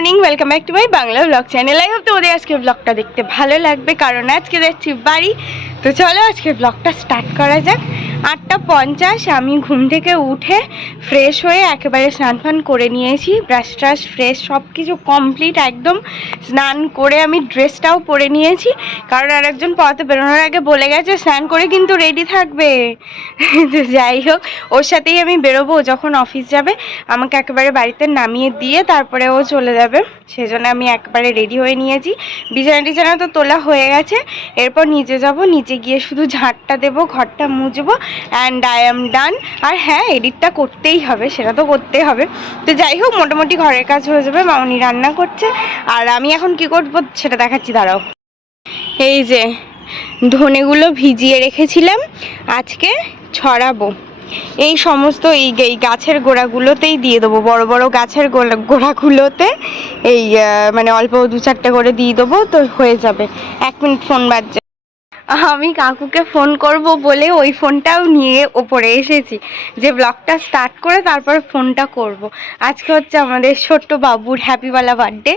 Morning, welcome back to my Bangla blog channel. I hope তোমাদের আজকে ব্লগটা দেখতে ভালো লাগবে, কারণ আজকে যাচ্ছি বাড়ি। তো চলো আজকে ব্লগটা স্টার্ট করা যাক। 8:50 আমি ঘুম থেকে উঠে ফ্রেশ হয়ে একেবারে স্নান ফান করে নিয়েছি, ব্রাশ ট্রাশ ফ্রেশ সব কিছু কমপ্লিট একদম। স্নান করে আমি ড্রেসটাও পরে নিয়েছি, কারণ আর একজন পড়াতে বেরোনোর আগে বলে গেছে স্নান করে কিন্তু রেডি থাকবে। তো যাই হোক, ওর সাথেই আমি বেরোবো। যখন অফিস যাবে আমাকে একেবারে বাড়িতে নামিয়ে দিয়ে তারপরে ও চলে যাবে, সেজন্য আমি একবারে রেডি হয়ে নিয়েছি। বিছানা তো তোলা হয়ে গেছে, এরপর নিচে যাব, নিচে গিয়ে শুধু ঝাঁটটা দেবো, ঘরটা মুছবো, অ্যান্ড আই অ্যাম ডান। আর হ্যাঁ, এডিটটা করতেই হবে, সেটা তো করতেই হবে। তো যাই হোক, মোটামুটি ঘরের কাজ হয়ে যাবে। মামনি রান্না করছে, আর আমি এখন কি করবো সেটা দেখাচ্ছি, দাঁড়াও। এই যে ধনেগুলো ভিজিয়ে রেখেছিলাম, আজকে ছড়াবো। এই সমস্ত এই গাছের গোড়াগুলোতেই দিয়ে দেবো, বড় বড় গাছের গোড়াগুলোতে এই মানে অল্প 2-4টে করে দিয়ে দেবো, তো হয়ে যাবে। 1 মিনিট, ফোন বাজছে। আমি কাকুকে ফোন করব বলে ওই ফোনটাও নিয়ে ওপরে এসেছি, যে ব্লগটা স্টার্ট করে তারপর ফোনটা করব। আজকে হচ্ছে আমাদের ছোট্ট বাবুর হ্যাপিওয়ালা বার্থডে।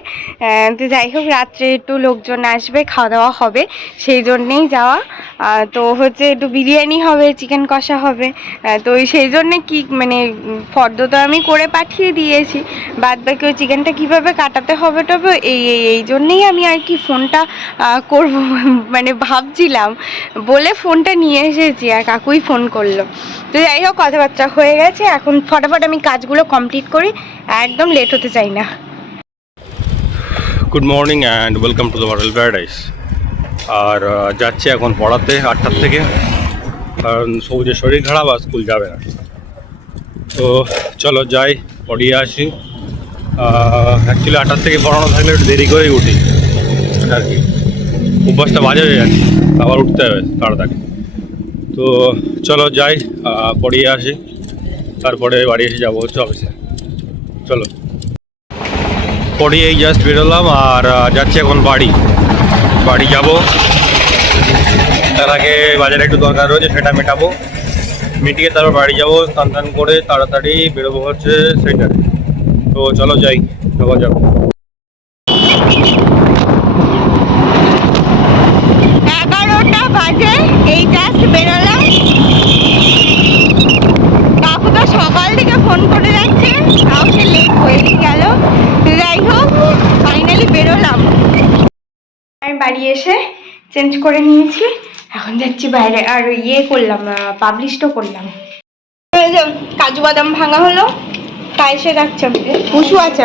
তো যাই হোক, রাত্রে একটু লোকজন আসবে, খাওয়া দাওয়া হবে, সেই জন্যেই যাওয়া। তো হচ্ছে একটু বিরিয়ানি হবে, চিকেন কষা হবে। তো সেই জন্যে কি মানে ফর্দ তো আমি করে পাঠিয়ে দিয়েছি, বাদ বাকি ওই চিকেনটা কীভাবে কাটাতে হবে তবে এই জন্যেই আমি আর কি ফোনটা করব মানে ভাবছিলাম বলে ফোনটা নিয়ে এসেছি, আর কাকুই ফোন করলো। তো যাই হোক, কথাবার্তা হয়ে গেছে, এখন ফটাফট আমি কাজগুলো কমপ্লিট করি, একদম লেট হতে চাই না। Good morning and welcome to the hotel paradise. আর যাচ্ছি এখন পড়াতে 8টার থেকে, কারণ সবুজের শরীর খারাপ, আর স্কুল যাবে না। তো চলো যাই, পড়িয়ে আসি। অ্যাকচুয়ালি 8টার থেকে পড়ানো থাকলে একটু দেরি করেই উঠি আর কি, অভ্যাসটা বাজে হয়ে যাচ্ছে, আবার উঠতে হবে তাড়াতাড়ি। তো চলো যাই, পড়িয়ে আসি, তারপরে বাড়ি এসে যাবো হচ্ছে অফিসে। চলো, পড়িয়েই জাস্ট বেরোলাম, আর যাচ্ছি এখন বাড়ি যাব। তার আগে বাজারে একটু দরকার রয়েছে, সেটা মেটাবো, মিটিয়ে তারপর বাড়ি যাবো। স্নান করে তাড়াতাড়ি বেরোবো হচ্ছে সেন্টারে। তো চলো যাই, আবার যাবো। 11টা বাজে, এই জাস্ট বেরোলাম। কাকু তো সকাল থেকে ফোন করে যাচ্ছে, তাও সে লেট হয়েই গেল। যাই হোক, ফাইনালি বেরোলাম। আমি বাড়ি এসে চেঞ্জ করে নিয়েছি, এখন যাচ্ছি বাইরে। আর করলাম, পাবলিশও করলাম। কাজু বাদাম ভাঙা হলো, তাই সে যাচ্ছে। পুষু আছে,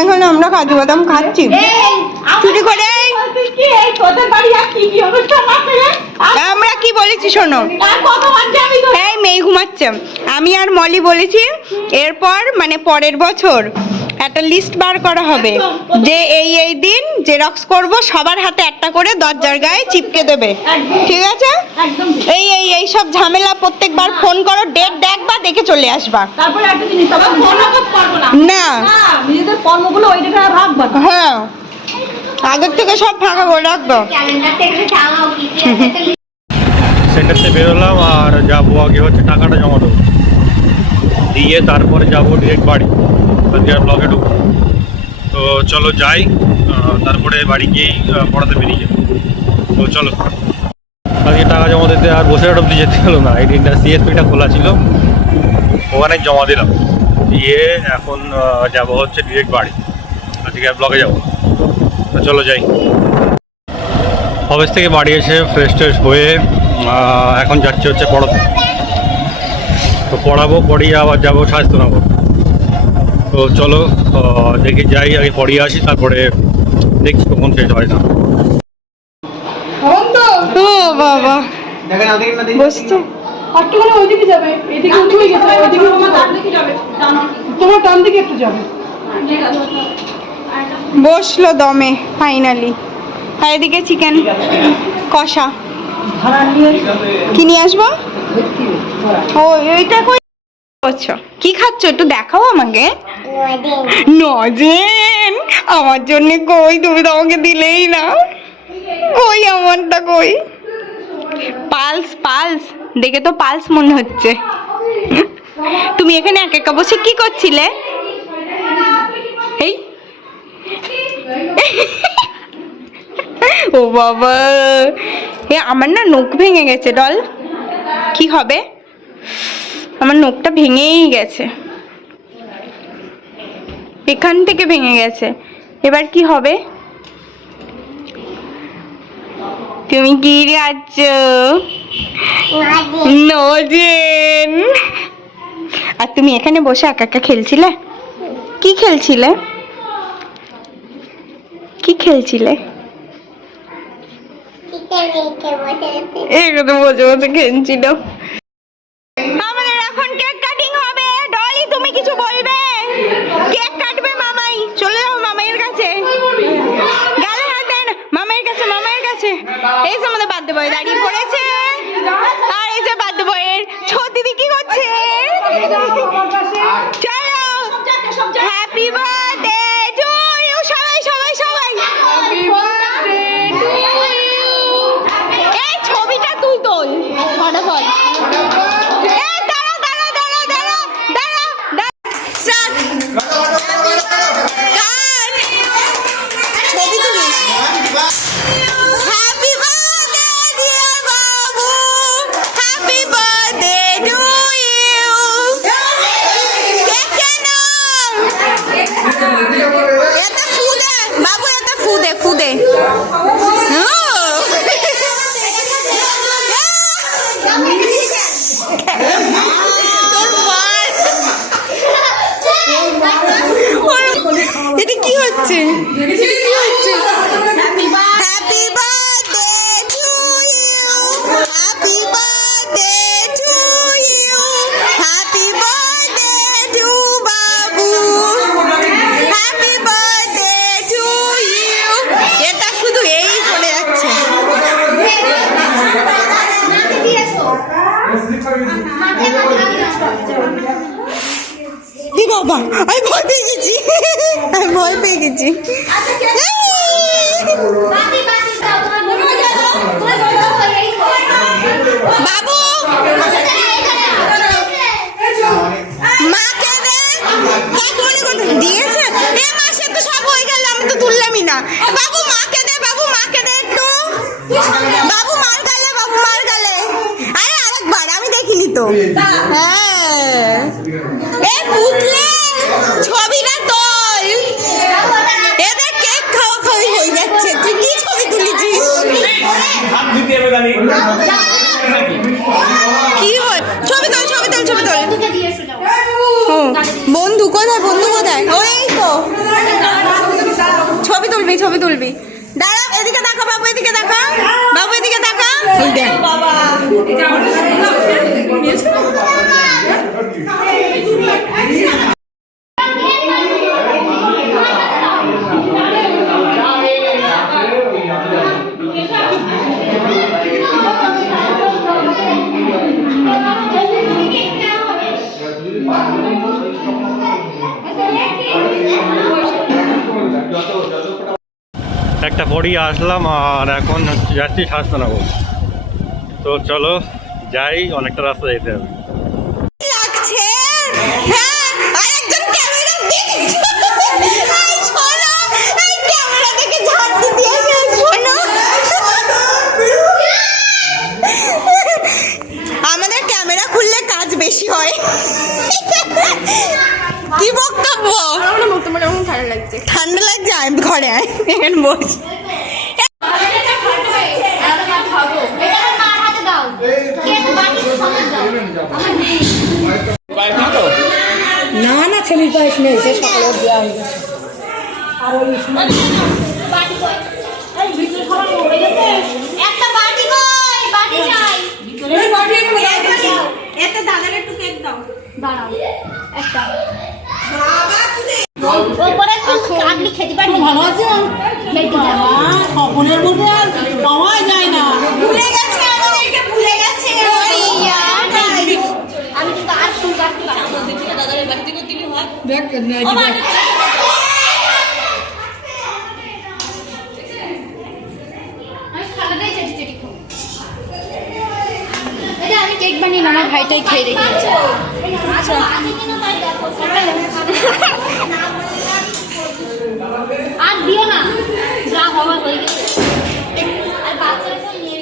এখন আমরা কাজু বাদাম খাচ্ছি চুরি করে। আমরা কি বলেছি শোনো, এই মেয়ে ঘুমাচ্ছে, আমি আর মলি বলেছি এরপর মানে পরের বছর একটা লিস্ট বার করা হবে, যে এই দিন জেরক্স করব, সবার হাতে একটা করে দরজার গায়ে চিপকে দেবে, ঠিক আছে? এই সব ঝামেলা প্রত্যেকবার ফোন করো, ডেট দেখবা, দেখে চলে আসবা। তারপরে একটা জিনিস, তবে ফোন করব না, নিজেদের কর্মগুলো ওই ডেটে রাখবা। হ্যাঁ, আগের থেকে সব ফাঁকা করে রাখবো। সেন্টার থেকে বেরোলাম, আর যাবো আগে হচ্ছে টাকাটা জমা দেবো, দিয়ে তারপরে যাবো ডিরেক্ট বাড়ি, আজকে আর ব্লগে ঢুকবো। তো চলো যাই, তারপরে বাড়ি গিয়েই পড়াতে বেরিয়ে যাবো। তো চলো, আজকে টাকা জমা দিতে আর বসে অবধি যেতে হলো না, এই দিনটা সিএসপিটা খোলা ছিল, ওখানে জমা দিলাম, দিয়ে এখন যাবো হচ্ছে ডিরেক্ট বাড়ি, আজকে আর ব্লগে যাবো। তো চলো যাই। অফিস থেকে বাড়ি এসে ফ্রেশ ট্রেশ হয়ে এখন যাচ্ছি হচ্ছে পড়াতে। তো পড়াবো, পড়িয়ে আবার যাবো স্বাস্থ্যনগর। তো চলো দেখে যাই, আগে পড়িয়ে আসি, তারপরে দেখছি কখন শেষ হয় না। ও বাবা, বসতো একটুখানি ওইদিকে যাবে, এদিকে উঁচু হয়ে গেছে, ওইদিকে তোমার ডান দিকে একটু যাবে। বসলো দমে ফাইনালি। আর এদিকে চিকেন কষা কি নিয়ে আসবো। ও এইটা কই করছো, কি খাচ্ছ একটু দেখাও আমাকে। নজেন আমার জন্য কই, তুমি তো আমাকে দিলেই না, কই আমারটা কই। পালস পালস দেখে তো পালস মনে হচ্ছে। তুমি এখানে একা একা বসে কি করছিলে? এই ও বাবা, এ আমার না নখ ভেঙে গেছে ডল। কি হবে? আমার নখটা ভেঙেই গেছে, এখান থেকে ভেঙে গেছে। এবার কি হবে? তুমি কি খাচ্ছ? নজেন। আর তুমি এখানে বসে একা একা খেলছিলে? কি খেলছিলে? কি খেলছিলে? এগুলো বসে বসে খেলছিল। আমাদের এখন কেক কাটিং হবে। ডলি তুমি কিছু বলবে? কেক কাটবে মামাই। চলে যাও মামাইয়ের কাছে। গালে হাত দেন মামাইয়ের কাছে, মামাইয়ের কাছে। এই যে আমাদের বার্থডে বয় দাঁড়িয়ে পড়েছে। আর এই যে বার্থডে বয়ের ছোট দিদি কি করছে? চলো হ্যাপি বার্থডে টু ইউ। সবাই সবাই সবাই এই ছবিটা তুই তোল ফটাফট। এটা কি হচ্ছে? Happy birthday to you, happy birthday to you, happy birthday to বাবু, হ্যাপি বার্থডে টু ইউ। এটা শুধু এই বলে যাচ্ছে। দি বাবা, আমি ভয় পেয়ে গেছি, আমি ভয় পেয়ে গেছি। বাবু মাকে দে, দিয়েছে। এ মাসে তো সব হয়ে গেল, আমি তো তুললামই না। বাবু মাকে দে, বাবু মাকে দে একটু। বাবু মার গালে, বাবু মার গালে। আরে আরেকবার, আমি দেখিনি তো। হ্যাঁ এ পুতলে ছবিটা তোল। এদের কেক খাওয়া খাওয়াই হয়ে যাচ্ছে। তুই কি ছবি তুলেছিস? কি হয়? ছবি তোল, ছবি তোল, ছবি তোল। বন্ধু কোথায়? বন্ধু কোথায়? ওই তো ছবি তুলবি, ছবি তুলবি। দাঁড়া, এদিকে দেখা বাবু, এদিকে দেখা বাবু, এদিকে দেখা। ওই দেখ বাবা, একটা পড়ি আসলাম আর এখন যাচ্ছি শাস্তানগর। তো চলো যাই, অনেকটা রাস্তা যেতে হবে। লাগছে। হ্যাঁ, আরেকজন ক্যামেরা দেখে শোনো, এই ক্যামেরা দেখে ঝাড় দিয়েছে। শোনো, আমাদের ক্যামেরা খুললে কাজ বেশি হয়। কি বক্তব্য? ঠান্ডা লাগছে, ঠান্ডা লাগছে। আমি ঘরে আয়, এখানে বস। না না, ছেলের বয়স নেই, সে সকালে দেওয়া হয়ে গেছে। আর ওই একটা বাটি কই, বাটি চাই। ভিতরে বাটি একটা দাদার একটু কেক দাও। দাঁড়াও একটা ওপরে আপনি খেতে পারেন। ভালো আছে? খেতে যাবো স্বপনের মধ্যে আর পাওয়া যায় না। ভুলে গেছে, আমাদেরকে ভুলে গেছে। আমি কিন্তু আর ফুল কাটতে পারবো না। দেখ আমি খালাটাই চেটি চেটি খাবো। হাইটাই খেয়ে রেখেছে। আর দিও না, যা হওয়ার হয়ে গেছে। আর বাচ্চারা সব নিয়ে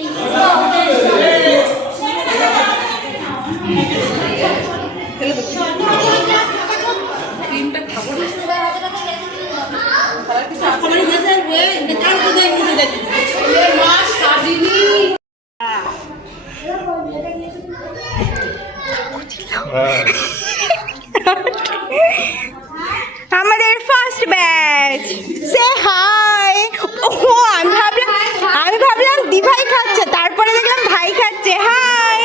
আমাদের ফার্স্ট ব্যাচ সে হাই। ও আমি ভাবলাম দিভাই খাচ্ছে, তারপরে দেখলাম ভাই খাচ্ছে। হাই।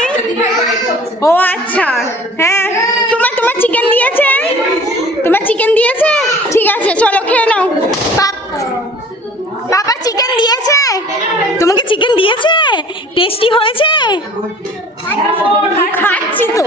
ও আচ্ছা, হ্যাঁ তোমার চিকেন দিয়েছে? তোমার চিকেন দিয়েছে? ঠিক আছে চলো খেয়ে নাও। পাপা চিকেন দিয়েছে? তোমাকে চিকেন দিয়েছে? টেস্টি হয়েছে? খাচ্ছি তো।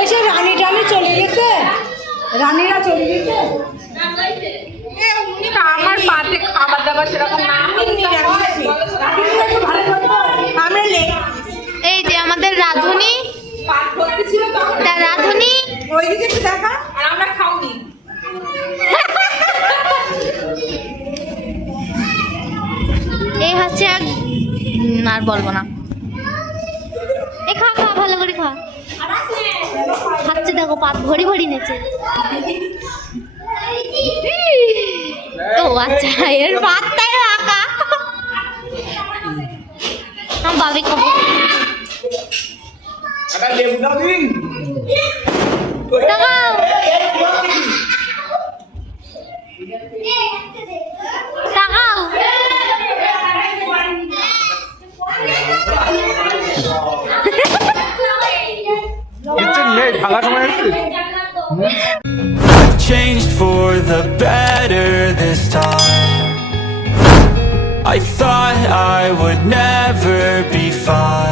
এসে রানীরা চলে গেছে। আমার পাতে খাবার দাবার সেরকম না। আমরা এই যে আমাদের রাধুনি, রাধুনি ওইদিকে একটু দেখা। আর আমরা খাওনি। এই হচ্ছে আর বলবো না। এ খা ভালো করে খা। খাচ্ছে দেখো, পাত ভরি ভরি নেচে। ও আচ্ছা, এর পাতটাই রাখা। আমি বাবি খাবো। তাকাও। তাকাও। I've changed for the better this time. I thought I would never be fine.